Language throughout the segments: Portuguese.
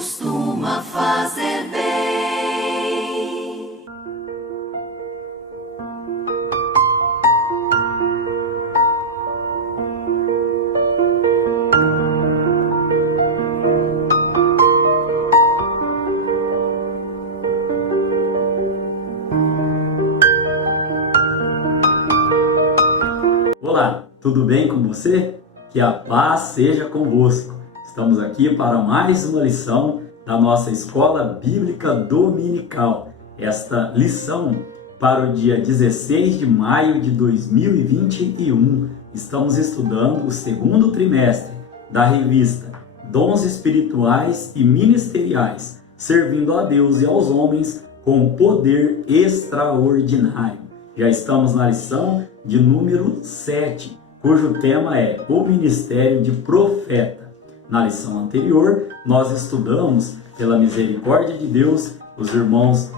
costuma fazer bem. Olá, tudo bem com você? Que a paz seja convosco. Estamos aqui para mais uma lição da nossa Escola Bíblica Dominical. Esta lição para o dia 16 de maio de 2021. Estamos estudando o segundo trimestre da revista Dons Espirituais e Ministeriais, servindo a Deus e aos homens com poder extraordinário. Já estamos na lição de número 7, cujo tema é o Ministério de Profeta. Na lição anterior, nós estudamos, pela misericórdia de Deus, os irmãos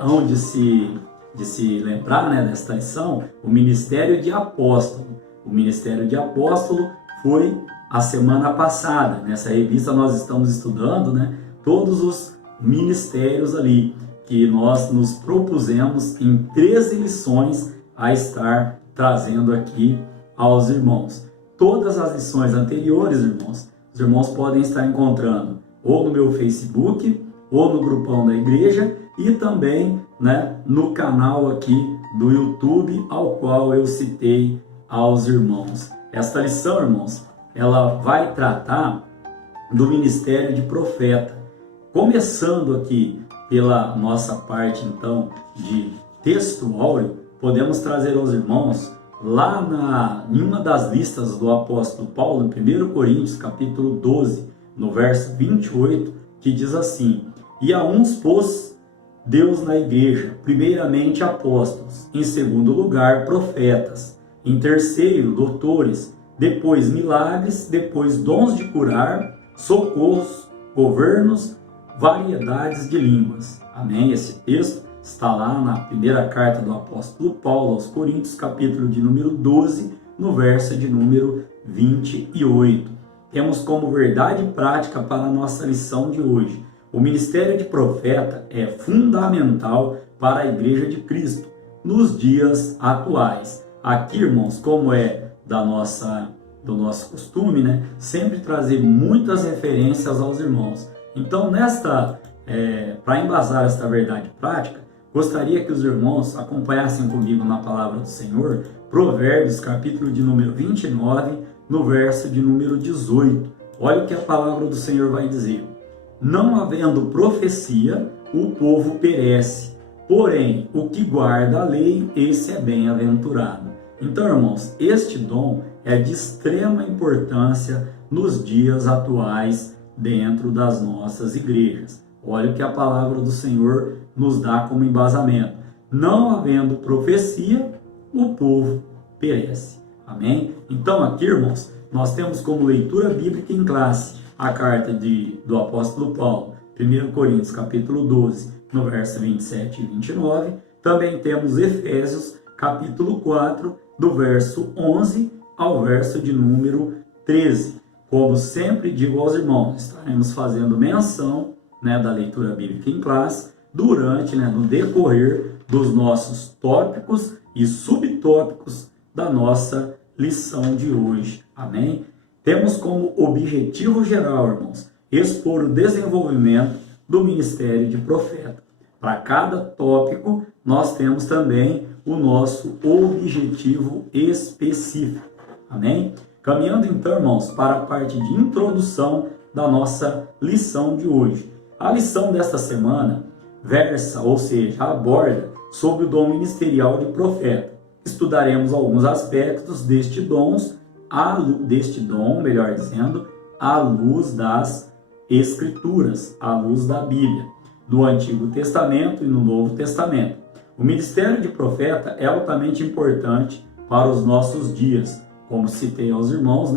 hão de se lembrar desta lição, o Ministério de Apóstolo. O Ministério de Apóstolo foi a semana passada. Nessa revista nós estamos estudando todos os ministérios ali, que nós nos propusemos em 13 lições a estar trazendo aqui aos irmãos. Todas as lições anteriores, irmãos, os irmãos podem estar encontrando ou no meu Facebook, ou no grupão da igreja, e também no canal aqui do YouTube, ao qual eu citei aos irmãos. Esta lição, irmãos, ela vai tratar do ministério de profeta. Começando aqui pela nossa parte, então, de texto áureo, podemos trazer aos irmãos lá em uma das listas do apóstolo Paulo, em 1 Coríntios, capítulo 12, no verso 28, que diz assim: E a uns pôs Deus na igreja, primeiramente apóstolos, em segundo lugar profetas, em terceiro doutores, depois milagres, depois dons de curar, socorros, governos, variedades de línguas. Amém? Esse texto está lá na primeira carta do apóstolo Paulo aos Coríntios, capítulo de número 12, no verso de número 28. Temos como verdade prática para a nossa lição de hoje: o ministério de profeta é fundamental para a Igreja de Cristo nos dias atuais. Aqui, irmãos, como é do nosso costume, sempre trazer muitas referências aos irmãos. Então, para embasar esta verdade prática, gostaria que os irmãos acompanhassem comigo na palavra do Senhor, Provérbios, capítulo de número 29, no verso de número 18. Olha o que a palavra do Senhor vai dizer: Não havendo profecia, o povo perece, porém, o que guarda a lei, esse é bem-aventurado. Então, irmãos, este dom é de extrema importância nos dias atuais dentro das nossas igrejas. Olha o que a palavra do Senhor nos dá como embasamento: não havendo profecia, o povo perece. Amém? Então aqui, irmãos, nós temos como leitura bíblica em classe a carta do apóstolo Paulo, 1 Coríntios capítulo 12, no verso 27 e 29. Também temos Efésios capítulo 4, do verso 11 ao verso de número 13. Como sempre digo aos irmãos, estaremos fazendo menção da leitura bíblica em classe durante, no decorrer dos nossos tópicos e subtópicos da nossa lição de hoje. Amém? Temos como objetivo geral, irmãos, expor o desenvolvimento do ministério de profeta. Para cada tópico, nós temos também o nosso objetivo específico. Amém? Caminhando então, irmãos, para a parte de introdução da nossa lição de hoje. A lição desta semana versa, ou seja, aborda sobre o dom ministerial de profeta. Estudaremos alguns aspectos deste dom, à luz das Escrituras, à luz da Bíblia, do Antigo Testamento e no Novo Testamento. O ministério de profeta é altamente importante para os nossos dias, como citei aos irmãos,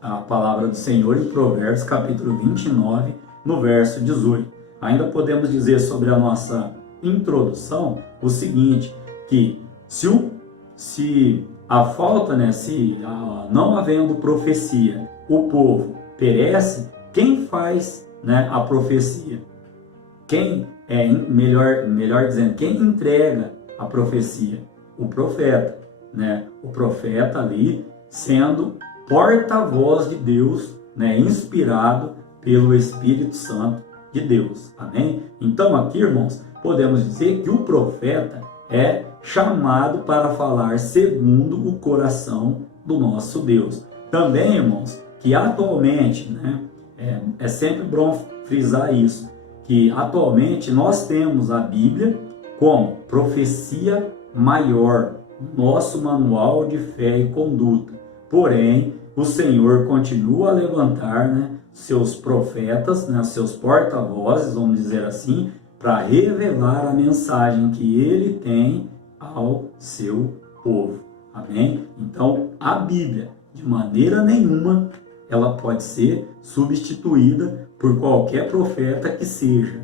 a palavra do Senhor em Provérbios, capítulo 29, no verso 18. Ainda podemos dizer sobre a nossa introdução o seguinte, que se a falta, não havendo profecia, o povo perece, quem faz né, a profecia? Quem melhor dizendo, quem entrega a profecia? O profeta, né? O profeta ali sendo porta-voz de Deus, né, inspirado pelo Espírito Santo de Deus. Amém? Então aqui, irmãos, podemos dizer que o profeta é chamado para falar segundo o coração do nosso Deus. Também, irmãos, que atualmente, né, é sempre bom frisar isso, que atualmente nós temos a Bíblia como profecia maior, nosso manual de fé e conduta. Porém, o Senhor continua a levantar, né, seus profetas, né, seus porta-vozes, vamos dizer assim, para revelar a mensagem que ele tem ao seu povo. Amém? Então, a Bíblia, de maneira nenhuma, ela pode ser substituída por qualquer profeta que seja.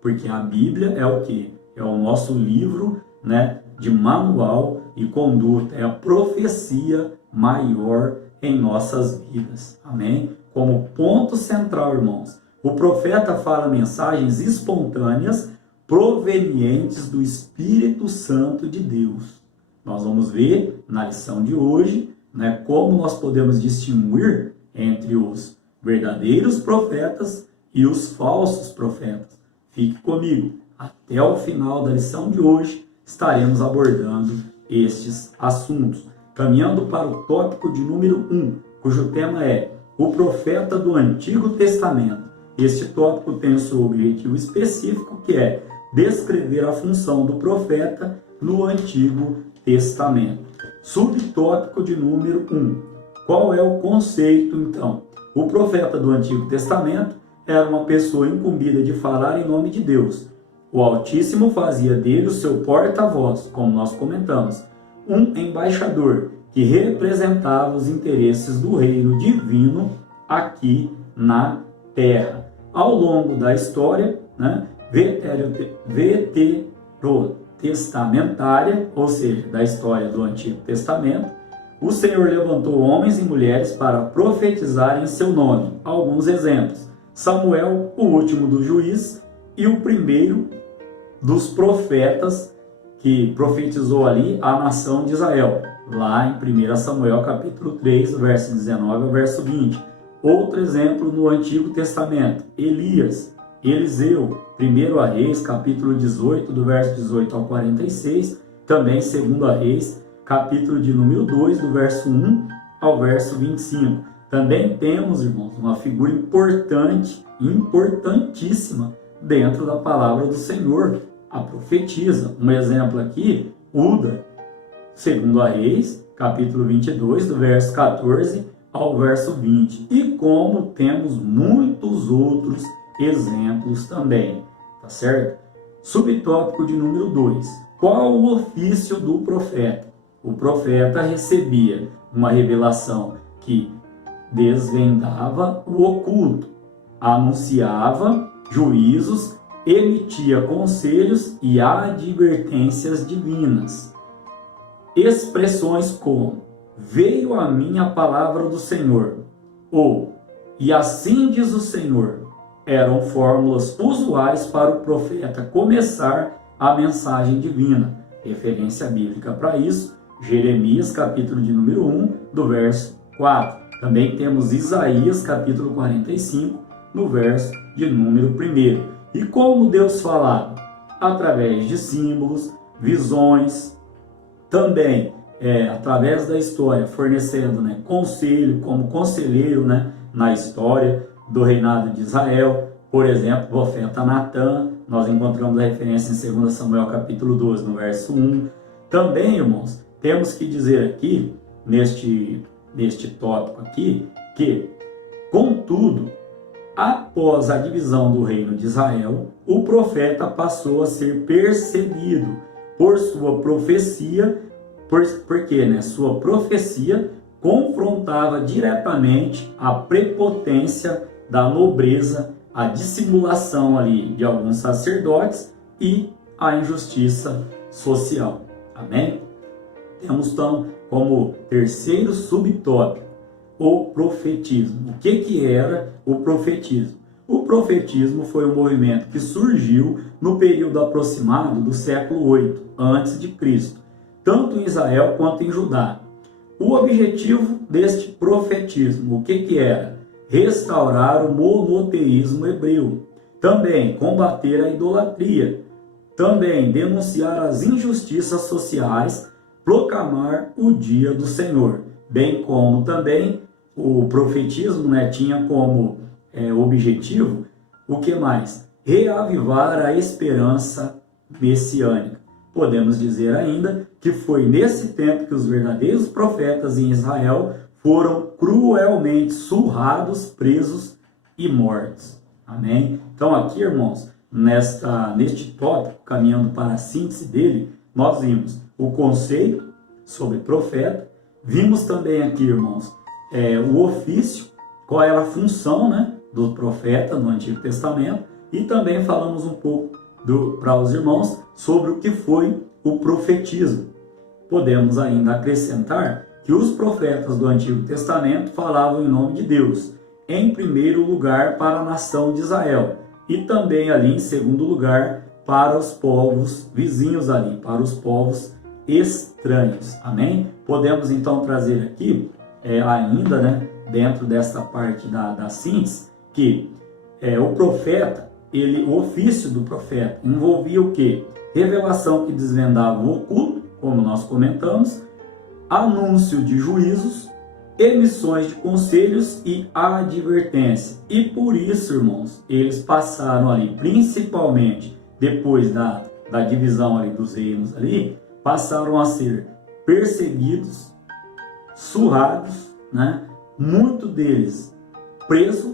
Porque a Bíblia é o quê? É o nosso livro, né, de manual e conduta. É a profecia maior em nossas vidas. Amém? Como ponto central, irmãos, o profeta fala mensagens espontâneas provenientes do Espírito Santo de Deus. Nós vamos ver na lição de hoje, né, como nós podemos distinguir entre os verdadeiros profetas e os falsos profetas. Fique comigo. Até o final da lição de hoje estaremos abordando estes assuntos. Caminhando para o tópico de número 1, cujo tema é o profeta do Antigo Testamento. Este tópico tem o seu objetivo específico, que é descrever a função do profeta no Antigo Testamento. Subtópico de número 1. Qual é o conceito, então? O profeta do Antigo Testamento era uma pessoa incumbida de falar em nome de Deus. O Altíssimo fazia dele o seu porta-voz, como nós comentamos, um embaixador que representava os interesses do reino divino aqui na terra. Ao longo da história, né, veterotestamentária, ou seja, da história do Antigo Testamento, o Senhor levantou homens e mulheres para profetizar em seu nome. Alguns exemplos: Samuel, o último dos juízes, e o primeiro dos profetas que profetizou ali a nação de Israel, lá em 1 Samuel capítulo 3, verso 19 ao verso 20. Outro exemplo no Antigo Testamento: Elias, Eliseu, 1 Reis capítulo 18, do verso 18 ao 46, também 2 Reis, capítulo de número 2, do verso 1 ao verso 25. Também temos, irmãos, uma figura importante, importantíssima, dentro da palavra do Senhor, a profetisa. Um exemplo aqui, Uda, 2 Reis, capítulo 22, do verso 14 ao verso 20. E como temos muitos outros exemplos também, tá certo? Subtópico de número 2. Qual o ofício do profeta? O profeta recebia uma revelação que desvendava o oculto, anunciava juízos, emitia conselhos e advertências divinas. Expressões como "veio a mim a palavra do Senhor" ou "e assim diz o Senhor" eram fórmulas usuais para o profeta começar a mensagem divina. Referência bíblica para isso, Jeremias, capítulo de número 1, do verso 4. Também temos Isaías, capítulo 45, no verso de número 1. E como Deus falava? Através de símbolos, visões, também através da história, fornecendo, né, conselho, como conselheiro, né, na história do reinado de Israel. Por exemplo, o profeta Natã, nós encontramos a referência em 2 Samuel capítulo 12, no verso 1. Também, irmãos, temos que dizer aqui, neste tópico aqui, que, contudo, após a divisão do reino de Israel, o profeta passou a ser perseguido por sua profecia, porque, né, sua profecia confrontava diretamente a prepotência da nobreza, a dissimulação ali de alguns sacerdotes e a injustiça social. Amém? Temos então como terceiro subtópico o profetismo. O que era o profetismo? O profetismo foi um movimento que surgiu no período aproximado do século 8 a.C., tanto em Israel quanto em Judá. O objetivo deste profetismo, o que era? Restaurar o monoteísmo hebreu, também combater a idolatria, também denunciar as injustiças sociais, proclamar o dia do Senhor, bem como também o profetismo tinha como objetivo, o que mais? Reavivar a esperança messiânica. Podemos dizer ainda que foi nesse tempo que os verdadeiros profetas em Israel foram cruelmente surrados, presos e mortos. Amém? Então aqui, irmãos, neste tópico, caminhando para a síntese dele, nós vimos o conceito sobre profeta, vimos também aqui, irmãos, o ofício, qual era a função do profeta no Antigo Testamento, e também falamos um pouco para os irmãos sobre o que foi o profetismo. Podemos ainda acrescentar que os profetas do Antigo Testamento falavam em nome de Deus, em primeiro lugar para a nação de Israel, e também ali em segundo lugar para os povos vizinhos ali, para os povos estranhos. Amém? Podemos então trazer aqui, ainda dentro desta parte da síntese, que o profeta, o ofício do profeta envolvia o quê? Revelação que desvendava o oculto, como nós comentamos, anúncio de juízos, emissões de conselhos e advertência. E por isso, irmãos, eles passaram ali, principalmente depois da divisão ali dos reinos ali, passaram a ser perseguidos, surrados, muito deles presos,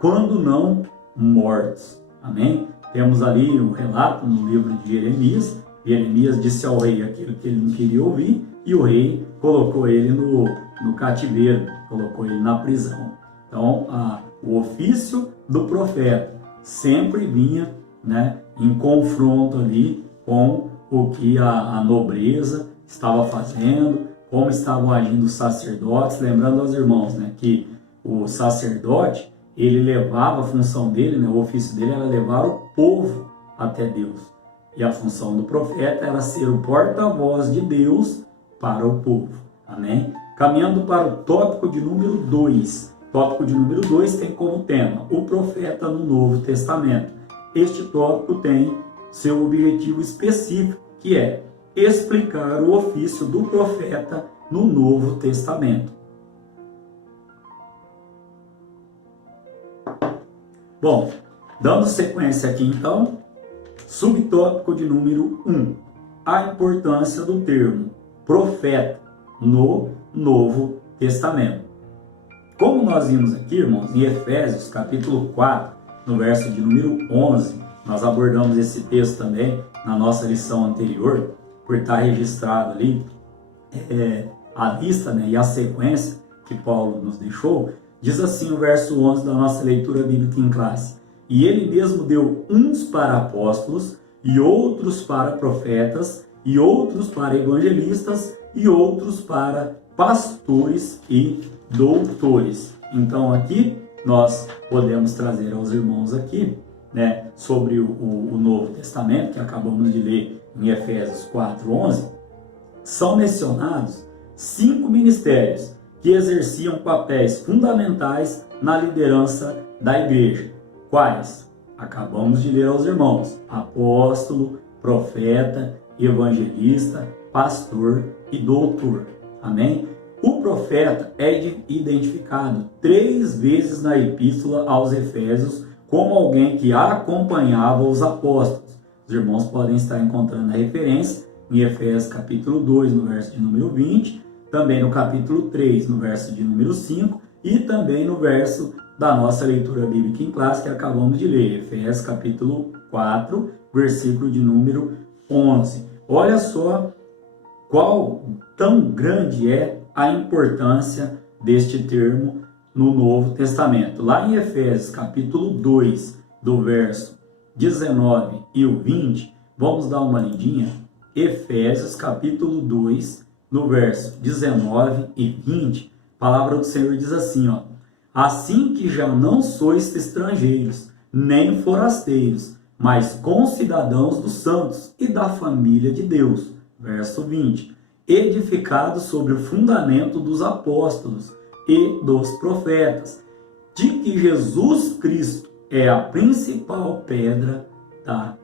quando não mortos. Amém? Temos ali um relato no livro de Jeremias. Jeremias disse ao rei aquilo que ele não queria ouvir, e o rei colocou ele no cativeiro, colocou ele na prisão. Então, o ofício do profeta sempre vinha em confronto ali com o que a nobreza estava fazendo, como estavam agindo os sacerdotes. Lembrando aos irmãos que o sacerdote, ele levava a função dele, o ofício dele era levar o povo até Deus. E a função do profeta era ser o porta-voz de Deus para o povo. Amém? Caminhando para o tópico de número 2. Tópico de número 2 tem como tema o profeta no Novo Testamento. Este tópico tem seu objetivo específico, que é explicar o ofício do profeta no Novo Testamento. Bom, dando sequência aqui então, subtópico de número 1, a importância do termo profeta no Novo Testamento. Como nós vimos aqui, irmãos, em Efésios capítulo 4, no verso de número 11, nós abordamos esse texto também na nossa lição anterior, por estar registrado ali a lista e a sequência que Paulo nos deixou. Diz assim o verso 11 da nossa leitura bíblica em classe: e ele mesmo deu uns para apóstolos, e outros para profetas, e outros para evangelistas, e outros para pastores e doutores. Então aqui nós podemos trazer aos irmãos aqui, sobre o Novo Testamento, que acabamos de ler em Efésios 4:11, são mencionados 5 ministérios que exerciam papéis fundamentais na liderança da igreja. Quais? Acabamos de ler aos irmãos: apóstolo, profeta, evangelista, pastor e doutor. Amém? O profeta é identificado 3 vezes na epístola aos Efésios como alguém que acompanhava os apóstolos. Os irmãos podem estar encontrando a referência em Efésios capítulo 2, no verso de número 20, também no capítulo 3, no verso de número 5, e também no verso da nossa leitura bíblica em classe que acabamos de ler, Efésios capítulo 4, versículo de número 11. Olha só qual tão grande é a importância deste termo no Novo Testamento. Lá em Efésios capítulo 2, do verso 19 e o 20, vamos dar uma lidinha. Efésios capítulo 2, no verso 19 e 20, a palavra do Senhor diz assim: assim que já não sois estrangeiros, nem forasteiros, mas concidadãos dos santos e da família de Deus. Verso 20. Edificados sobre o fundamento dos apóstolos e dos profetas, de que Jesus Cristo é a principal pedra da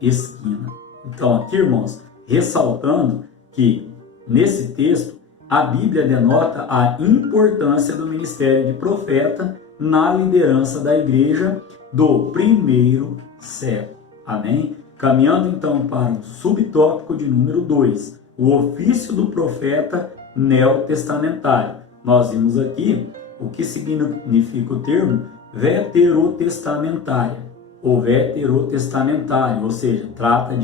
esquina. Então aqui, irmãos, ressaltando que nesse texto a Bíblia denota a importância do ministério de profeta na liderança da igreja do primeiro século. Amém? Caminhando então para o subtópico de número 2, o ofício do profeta neotestamentário. Nós vimos aqui o que significa o termo veterotestamentária, ou veterotestamentário, ou seja, trata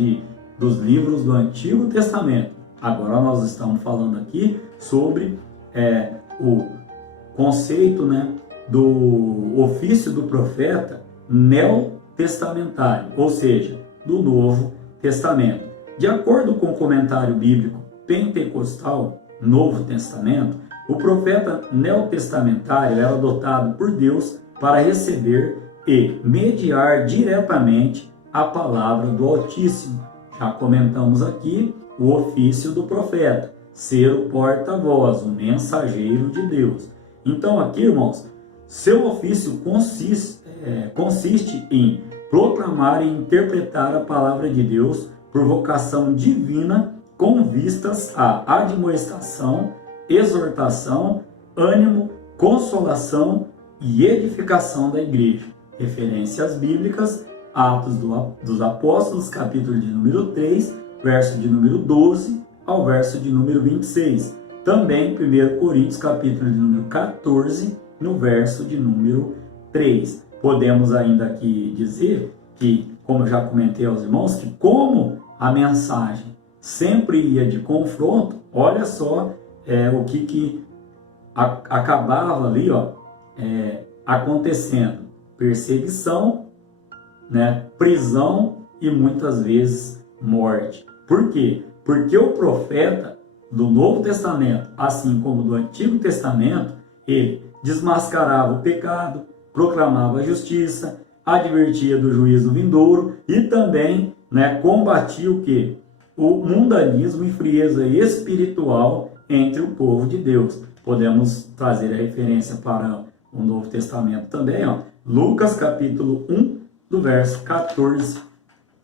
dos livros do Antigo Testamento. Agora nós estamos falando aqui sobre o conceito, do ofício do profeta neotestamentário, ou seja, do Novo Testamento. De acordo com o comentário bíblico pentecostal Novo Testamento, o profeta neotestamentário era dotado por Deus para receber e mediar diretamente a palavra do Altíssimo. Já comentamos aqui o ofício do profeta, ser o porta-voz, o mensageiro de Deus. Então aqui, irmãos, seu ofício consiste em proclamar e interpretar a palavra de Deus por vocação divina com vistas à admoestação, exortação, ânimo, consolação e edificação da igreja. Referências bíblicas, Atos dos Apóstolos, capítulo de número 3, verso de número 12 ao verso de número 26. Também 1 Coríntios, capítulo de número 14, no verso de número 3. Podemos ainda aqui dizer que, como eu já comentei aos irmãos, que como a mensagem sempre ia de confronto, olha só o que acabava ali acontecendo. Perseguição, prisão e muitas vezes morte. Por quê? Porque o profeta do Novo Testamento, assim como do Antigo Testamento, ele desmascarava o pecado, proclamava a justiça, advertia do juízo vindouro e também combatia o quê? O mundanismo e frieza espiritual entre o povo de Deus. Podemos trazer a referência para o Novo Testamento também, Lucas capítulo 1, do verso 14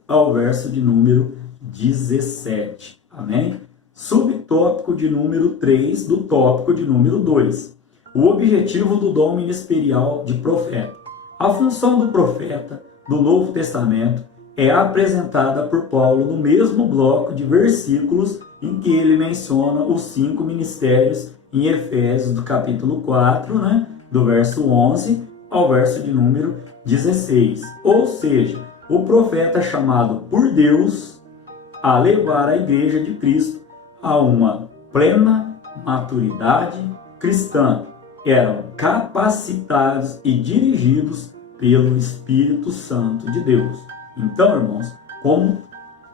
ao verso de número 17. Amém? Subtópico de número 3 do tópico de número 2. O objetivo do dom ministerial de profeta. A função do profeta do Novo Testamento é apresentada por Paulo no mesmo bloco de versículos em que ele menciona os 5 ministérios em Efésios, do capítulo 4, do verso 11 ao verso de número 16. Ou seja, o profeta é chamado por Deus a levar a igreja de Cristo a uma plena maturidade cristã. Eram capacitados e dirigidos pelo Espírito Santo de Deus. Então, irmãos, como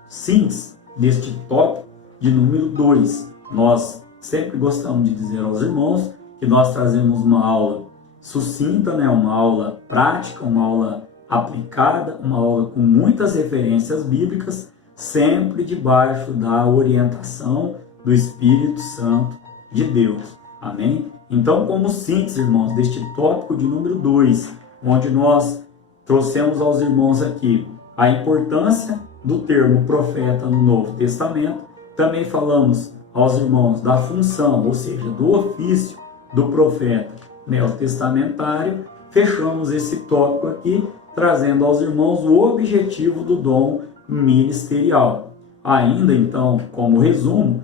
síntese deste tópico de número 2, nós sempre gostamos de dizer aos irmãos que nós trazemos uma aula sucinta, uma aula prática, uma aula aplicada, uma aula com muitas referências bíblicas, sempre debaixo da orientação do Espírito Santo de Deus. Amém? Então, como síntese, irmãos, deste tópico de número 2, onde nós trouxemos aos irmãos aqui a importância do termo profeta no Novo Testamento, também falamos aos irmãos da função, ou seja, do ofício do profeta neotestamentário, fechamos esse tópico aqui, trazendo aos irmãos o objetivo do dom ministerial. Ainda então, como resumo,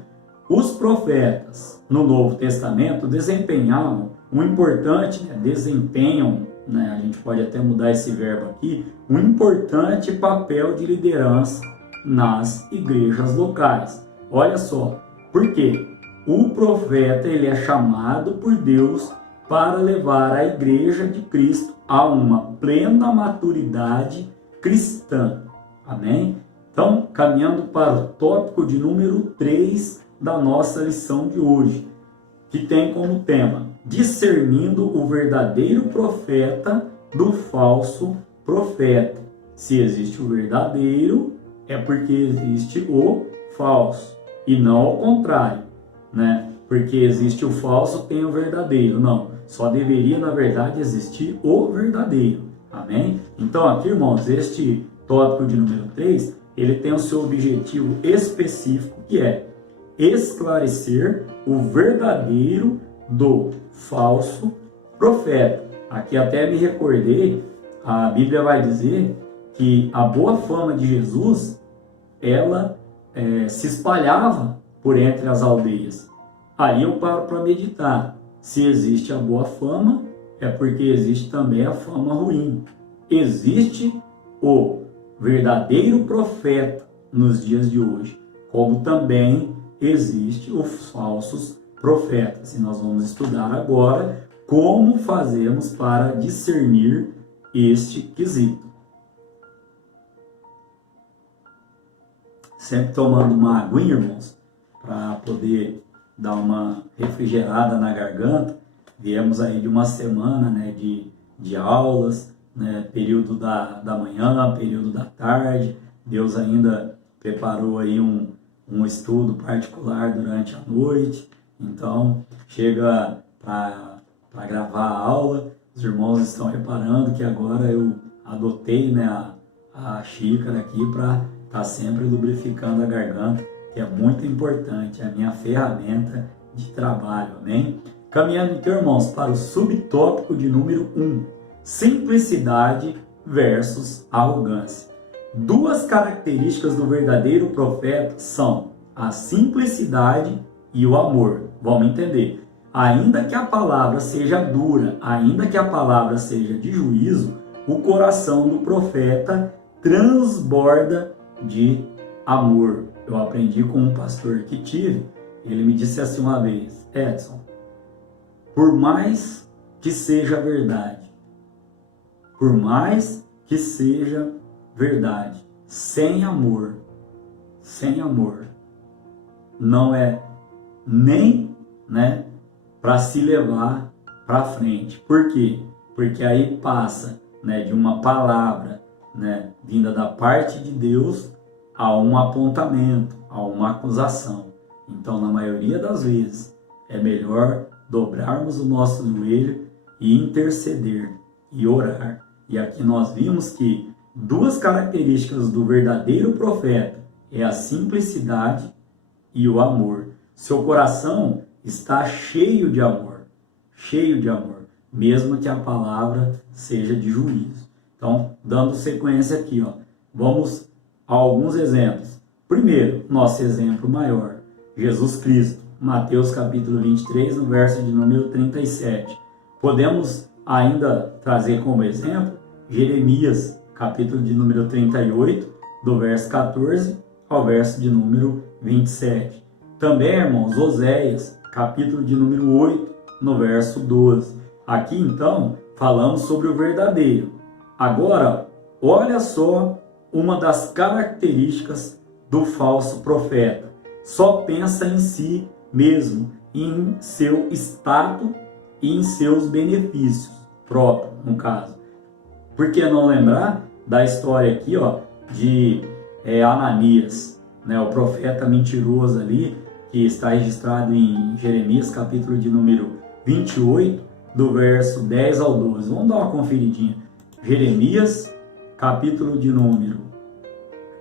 os profetas no Novo Testamento desempenhavam um importante, desempenham, a gente pode até mudar esse verbo aqui, um importante papel de liderança nas igrejas locais. Olha só, por quê? O profeta ele é chamado por Deus para levar a igreja de Cristo a uma plena maturidade cristã. Amém? Então, caminhando para o tópico de número 3 da nossa lição de hoje, que tem como tema discernindo o verdadeiro profeta do falso profeta. Se existe o verdadeiro, é porque existe o falso, e não ao contrário, né? Porque existe o falso, tem o verdadeiro. Não, só deveria, na verdade, existir o verdadeiro. Amém? Então aqui, irmãos, este tópico de número 3, ele tem o seu objetivo específico, que é esclarecer o verdadeiro do falso profeta. Aqui até me recordei, a Bíblia vai dizer que a boa fama de Jesus, ela se espalhava por entre as aldeias. Aí eu paro para meditar. Se existe a boa fama, é porque existe também a fama ruim. Existe o verdadeiro profeta nos dias de hoje, como também existe os falsos profetas. E nós vamos estudar agora como fazemos para discernir este quesito. Sempre tomando uma aguinha, irmãos, para poder dar uma refrigerada na garganta. Viemos aí de uma semana, né, de aulas, né, período da manhã, período da tarde. Deus ainda preparou aí um estudo particular durante a noite. Então, chega para gravar a aula, os irmãos estão reparando que agora eu adotei, né, a xícara aqui para estar sempre lubrificando a garganta, que é muito importante, é a minha ferramenta de trabalho, amém? Caminhando então, irmãos, para o subtópico de número 1, simplicidade versus arrogância. Duas características do verdadeiro profeta são a simplicidade e o amor. Vamos entender. Ainda que a palavra seja dura, ainda que a palavra seja de juízo, o coração do profeta transborda de amor. Eu aprendi com um pastor que tive, ele me disse assim uma vez: Edson, por mais que seja verdade, por mais que seja verdade, sem amor, não é nem, né, para se levar para frente. Por quê? Porque aí passa, né, de uma palavra, né, vinda da parte de Deus a um apontamento, a uma acusação. Então, na maioria das vezes, é melhor dobrarmos o nosso joelho e interceder e orar. E aqui nós vimos que duas características do verdadeiro profeta é a simplicidade e o amor. Seu coração está cheio de amor, mesmo que a palavra seja de juízo. Então, dando sequência aqui, ó, vamos a alguns exemplos. Primeiro, nosso exemplo maior, Jesus Cristo, Mateus capítulo 23, no verso de número 37. Podemos ainda trazer como exemplo Jeremias, capítulo de número 38, do verso 14 ao verso de número 27. Também, irmãos, Oséias, capítulo de número 8, no verso 12. Aqui, então, falamos sobre o verdadeiro. Agora, olha só uma das características do falso profeta. Só pensa em si mesmo, em seu status e em seus benefícios próprios, no caso. Por que não lembrar da história aqui, ó, de Ananias, né, o profeta mentiroso ali, que está registrado em Jeremias, capítulo de número 28, do verso 10 ao 12. Vamos dar uma conferidinha. Jeremias, capítulo de número,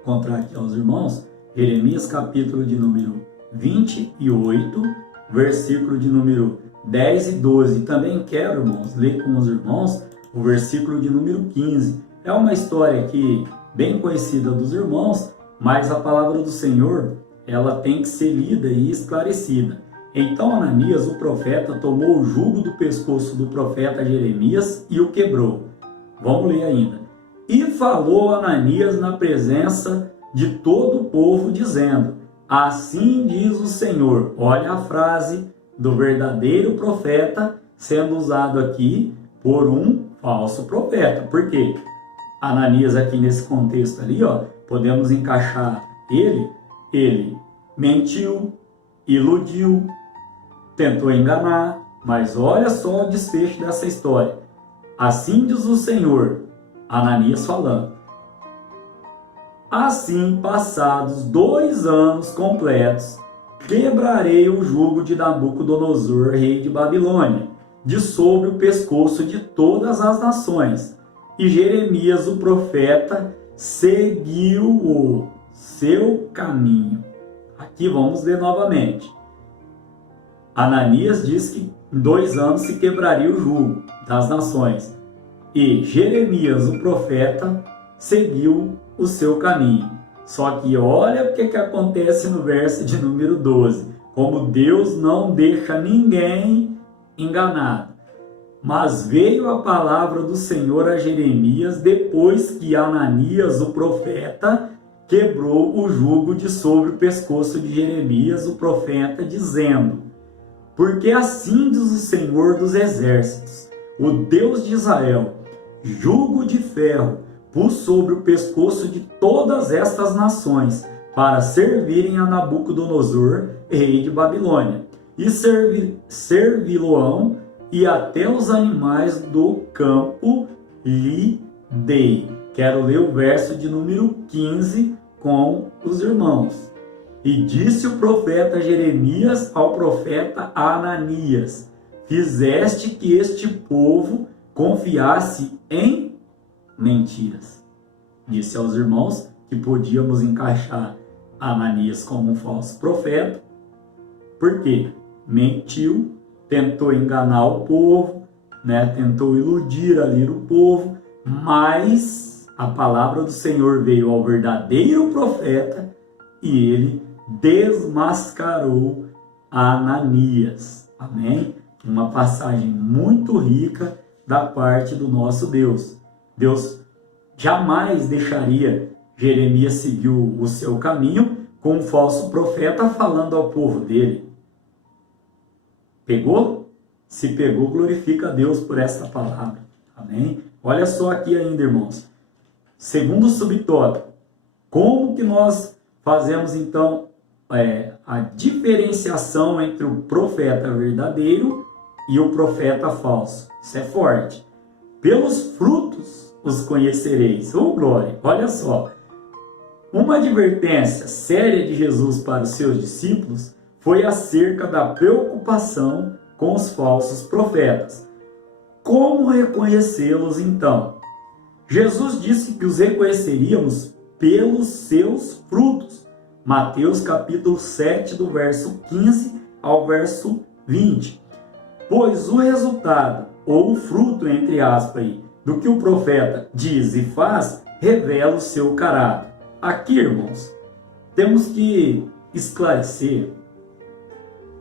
vou encontrar aqui aos irmãos, Jeremias, capítulo de número 28, versículo de número 10 e 12. Também quero, irmãos, ler com os irmãos o versículo de número 15. É uma história aqui bem conhecida dos irmãos, mas a palavra do Senhor, ela tem que ser lida e esclarecida. Então Ananias, o profeta, tomou o jugo do pescoço do profeta Jeremias e o quebrou. Vamos ler ainda. E falou Ananias na presença de todo o povo, dizendo: assim diz o Senhor. Olha a frase do verdadeiro profeta sendo usado aqui por um falso profeta. Por quê? Ananias aqui nesse contexto ali, ó, podemos encaixar ele mentiu, iludiu, tentou enganar, mas olha só o desfecho dessa história. Assim diz o Senhor, Ananias falando: assim, passados 2 anos completos, quebrarei o jugo de Nabucodonosor, rei de Babilônia, de sobre o pescoço de todas as nações. E Jeremias, o profeta, seguiu o seu caminho. Aqui vamos ler novamente. Ananias diz que em 2 anos se quebraria o jugo das nações. E Jeremias, o profeta, seguiu o seu caminho. Só que olha o que acontece no verso de número 12. Como Deus não deixa ninguém enganado. Mas veio a palavra do Senhor a Jeremias depois que Ananias, o profeta, quebrou o jugo de sobre o pescoço de Jeremias, o profeta, dizendo: porque assim diz o Senhor dos exércitos, o Deus de Israel, jugo de ferro pus sobre o pescoço de todas estas nações, para servirem a Nabucodonosor, rei de Babilônia, e servi-lo-ão, e até os animais do campo lhe dei. Quero ler o verso de número 15 com os irmãos. E disse o profeta Jeremias ao profeta Ananias: fizeste que este povo confiasse em mentiras. Disse aos irmãos que podíamos encaixar Ananias como um falso profeta, porque mentiu, tentou enganar o povo, tentou iludir ali o povo, mas a palavra do Senhor veio ao verdadeiro profeta e ele desmascarou Ananias. Amém? Uma passagem muito rica da parte do nosso Deus. Deus jamais deixaria Jeremias seguir o seu caminho com um falso profeta falando ao povo dele. Pegou? Se pegou, glorifica a Deus por esta palavra. Amém? Olha só aqui ainda, irmãos. Segundo subtópico, como que nós fazemos então a diferenciação entre o profeta verdadeiro e o profeta falso? Isso é forte. Pelos frutos os conhecereis. Oh, glória! Olha só. Uma advertência séria de Jesus para os seus discípulos foi acerca da preocupação com os falsos profetas. Como reconhecê-los então? Jesus disse que os reconheceríamos pelos seus frutos. Mateus capítulo 7, do verso 15 ao verso 20. Pois o resultado, ou o fruto, entre aspas, do que o profeta diz e faz, revela o seu caráter. Aqui, irmãos, temos que esclarecer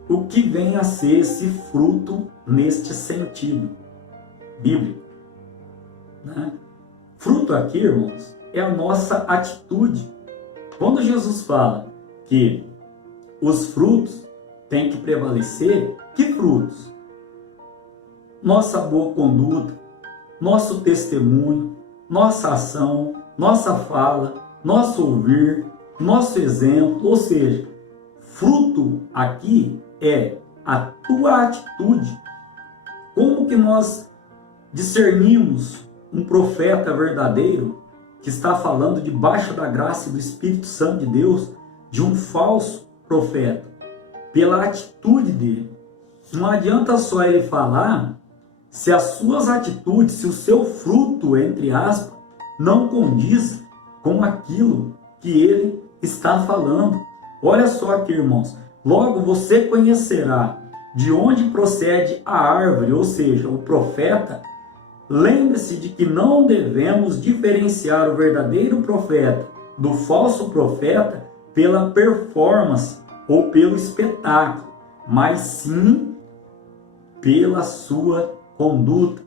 o que vem a ser esse fruto neste sentido bíblico. Fruto aqui, irmãos, é a nossa atitude. Quando Jesus fala que os frutos têm que prevalecer, que frutos? Nossa boa conduta, nosso testemunho, nossa ação, nossa fala, nosso ouvir, nosso exemplo, ou seja, fruto aqui é a tua atitude. Como que nós discernimos um profeta verdadeiro que está falando debaixo da graça e do Espírito Santo de Deus de um falso profeta? Pela atitude dele. Não adianta só ele falar se as suas atitudes, se o seu fruto, entre aspas, não condiz com aquilo que ele está falando. Olha só aqui, irmãos. Logo você conhecerá de onde procede a árvore, ou seja, o profeta. Lembre-se de que não devemos diferenciar o verdadeiro profeta do falso profeta pela performance ou pelo espetáculo, mas sim pela sua conduta.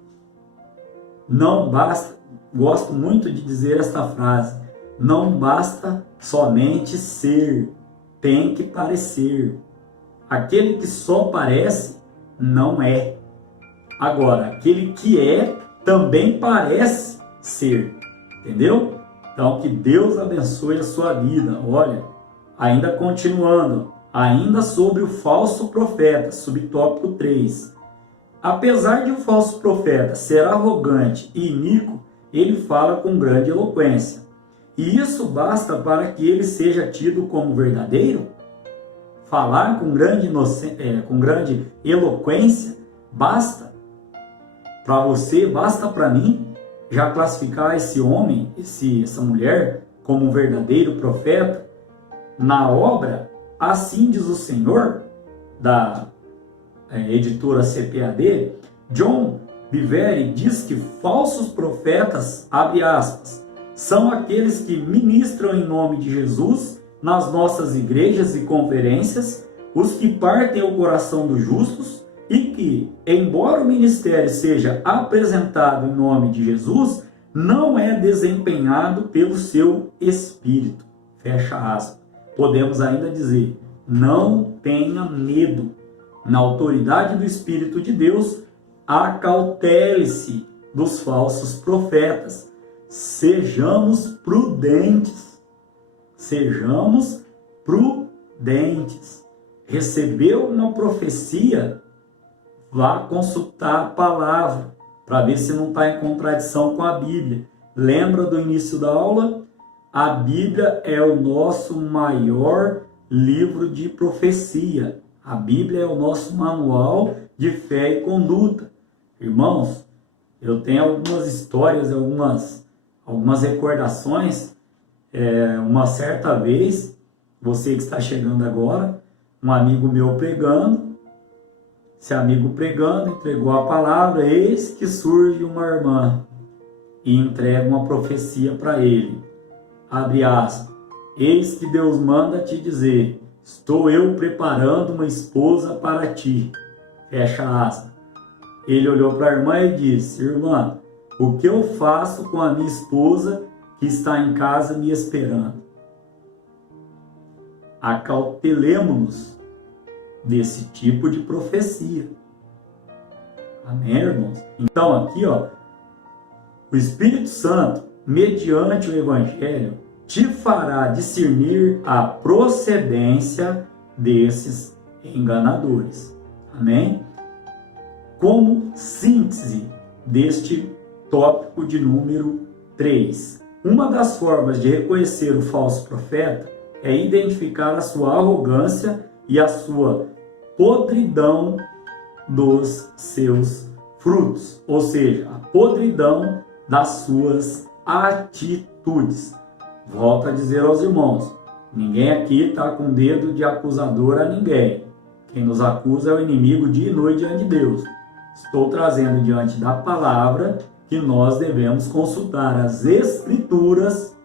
Não basta, gosto muito de dizer esta frase, não basta somente ser, tem que parecer. Aquele que só parece, não é. Agora, aquele que é, também parece ser. Entendeu? Então, que Deus abençoe a sua vida. Olha, ainda continuando, ainda sobre o falso profeta, subtópico 3. Apesar de o falso profeta ser arrogante e iníquo, ele fala com grande eloquência. E isso basta para que ele seja tido como verdadeiro? Falar com grande eloquência basta para você, basta para mim já classificar esse homem, essa mulher como um verdadeiro profeta? Na obra Assim Diz o Senhor, da editora CPAD, John Bevere diz que falsos profetas, abre aspas, são aqueles que ministram em nome de Jesus nas nossas igrejas e conferências, os que partem o coração dos justos e que, embora o ministério seja apresentado em nome de Jesus, não é desempenhado pelo seu espírito. Fecha aspas. Podemos ainda dizer, não tenha medo. Na autoridade do Espírito de Deus, acautele-se dos falsos profetas. Sejamos prudentes. Sejamos prudentes. Recebeu uma profecia, vá consultar a palavra para ver se não está em contradição com a Bíblia. Lembra do início da aula? A Bíblia é o nosso maior livro de profecia. A Bíblia é o nosso manual de fé e conduta. Irmãos, eu tenho algumas histórias, algumas recordações. Uma certa vez, você que está chegando agora, um amigo meu pregando, esse amigo pregando, entregou a palavra, eis que surge uma irmã e entrega uma profecia para ele. Abre aspas, eis que Deus manda te dizer, estou eu preparando uma esposa para ti. Fecha aspas. Ele olhou para a irmã e disse, irmã, o que eu faço com a minha esposa que está em casa me esperando? Acautelemo-nos desse tipo de profecia. Amém, irmãos? Então aqui, o Espírito Santo, mediante o Evangelho, te fará discernir a procedência desses enganadores. Amém? Como síntese deste tópico de número 3. Uma das formas de reconhecer o falso profeta é identificar a sua arrogância e a sua podridão dos seus frutos, ou seja, a podridão das suas atitudes. Volto a dizer aos irmãos, ninguém aqui está com dedo de acusador a ninguém. Quem nos acusa é o inimigo dia e noite diante de Deus. Estou trazendo diante da palavra que nós devemos consultar as Escrituras,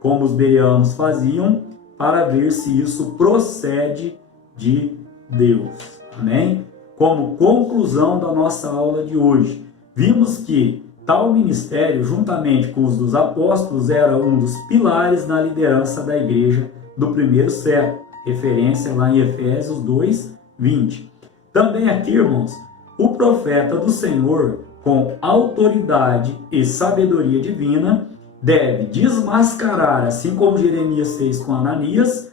como os bereanos faziam, para ver se isso procede de Deus. Amém? Como conclusão da nossa aula de hoje, vimos que tal ministério, juntamente com os dos apóstolos, era um dos pilares na liderança da igreja do primeiro século. Referência lá em Efésios 2, 20. Também aqui, irmãos, o profeta do Senhor, com autoridade e sabedoria divina, deve desmascarar, assim como Jeremias fez com Ananias,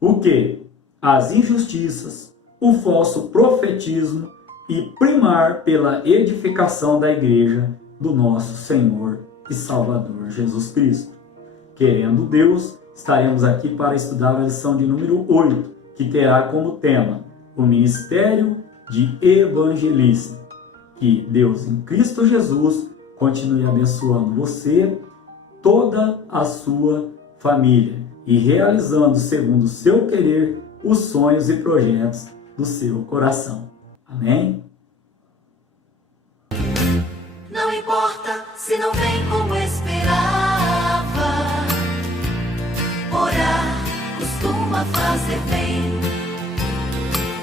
o que? As injustiças, o falso profetismo e primar pela edificação da igreja do nosso Senhor e Salvador Jesus Cristo. Querendo Deus, estaremos aqui para estudar a lição de número 8, que terá como tema o ministério de evangelista. Que Deus em Cristo Jesus continue abençoando você, toda a sua família e realizando segundo o seu querer os sonhos e projetos do seu coração. Amém? Não importa se não vem como esperava, orar costuma fazer bem,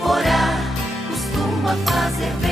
orar costuma fazer bem.